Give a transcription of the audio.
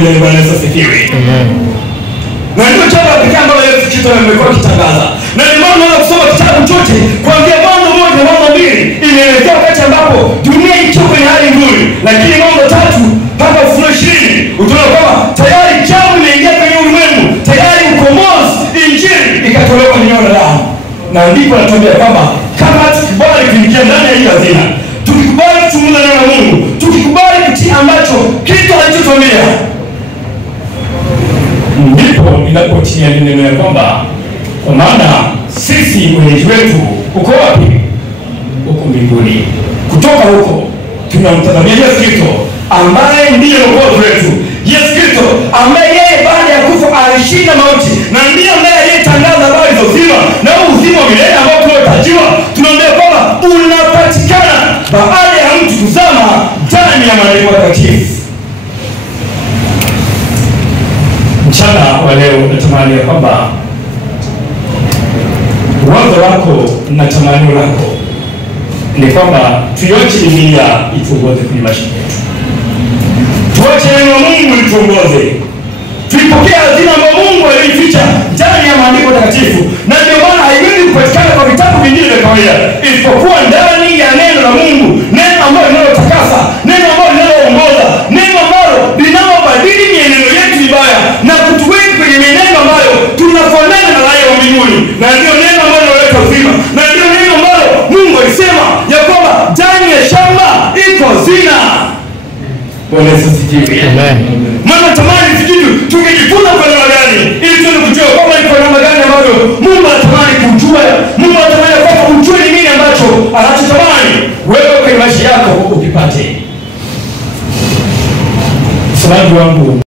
Bwana Yesu asifiwe. Na ndio jambo pekee ambalo Yesu Kristo amekuwa akitangaza. Na ni maana unaweza kusoma kitabu chote kuanzia Mwanzo 1 na Mwanzo 2 inaelezea wakati ambapo dunia ikiwa kwenye hali nzuri, lakini Mwanzo 3 mpaka Ufunuo 20 utaona kwamba tayari jambo limeingia kwenye ulimwengu, tayari ukombozi, injili ikatolewa kwenye wanadamu. Na ndipo anatuambia kwamba kama tukubali kuingia ndani ya hii hazina, tukikubali kuchunguza neno la Mungu, tukikubali kutii ambacho Kristo alichotuambia, ndipo inapotia neno ya kwamba kwa maana sisi mwenyeji wetu uko wapi? Uko mbinguni. Kutoka huko tunamtazamia Yesu Kristo ambaye ndiye mwokozi wetu. Yesu Kristo ambaye yeye baada ya kufa alishinda mauti, na ndiye ambaye aliyetangaza habari za uzima, na uzima wa milele ambao tunatajiwa. Tunaambia kwamba unapatikana baada ya mtu kuzama ndani ya maandiko matakatifu. Mchana wa leo natamani ya kwamba wazo lako na tamanio lako ni kwamba tuache Biblia ituongoze kwenye maisha yetu. Tuache neno la Mungu lituongoze. Tuipokee hazina ambayo Mungu alificha ndani ya maandiko matakatifu. Na ndio maana haiwezi kupatikana kwa vitabu vingine vya kawaida, isipokuwa ndani ya neno la Mungu, neno ambalo linalotakasa, neno ambalo linaloongoza, neno ambalo linalobadili mienendo yetu mibaya na kutuweka kwenye mienendo ambayo tunafanana na raia wa mbinguni. Na ndio neno ambalo linaleta uzima. Na ndio neno ambalo Mungu alisema ya kwamba ndani ya shamba iko hazina. Bwana Yesu asifiwe. Amen. Maana tamani kitu tungejifunza kwa namna gani ili tuweze kujua kwamba iko namna gani ambayo Mungu anatamani kujua. Mungu anatamani kwamba ujue ni nini ambacho anachotamani wewe kwenye maisha yako ukipate. Sababu wangu